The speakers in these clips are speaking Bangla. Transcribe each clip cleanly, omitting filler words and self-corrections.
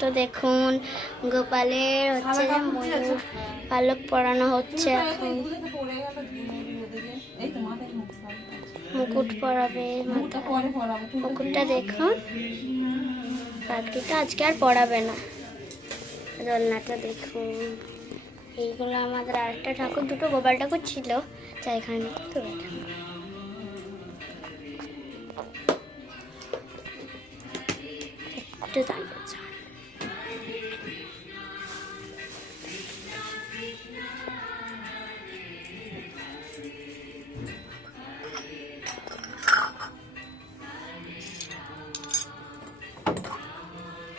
তো দেখুন গোপালের হচ্ছে ময়ূর পালক পরানো হচ্ছে এখন, মুকুট পরাবে মাথায়। মুকুটটা দেখুন, পাখিটা আজকে আর পরাবে না। দোলনাটা দেখুন, এইগুলো আমাদের আরেকটা ঠাকুর, দুটো গোপাল ঠাকুর ছিল যা এখানে তুলে থাকুন। একটু দাঁড়িয়ে যান।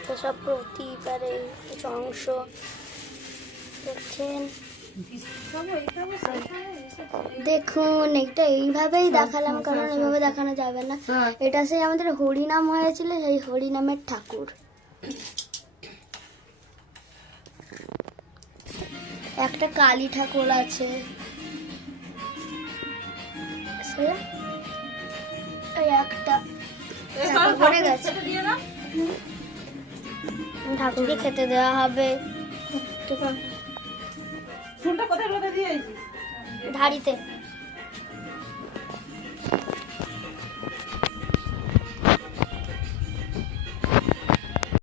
তো সব প্রতিবারে কিছু অংশ দেখছেন, দেখুন এটা এইভাবেই দেখালাম কারণ এইভাবে দেখানো যাবে না। এটা সেই আমাদের হরিনাম হয়েছিল, সেই হরিনামের ঠাকুর। একটা কালী ঠাকুর আছে, একটা পড়ে গেছে, ঠাকুরকে খেতে দেওয়া হবে। ধাড়িতে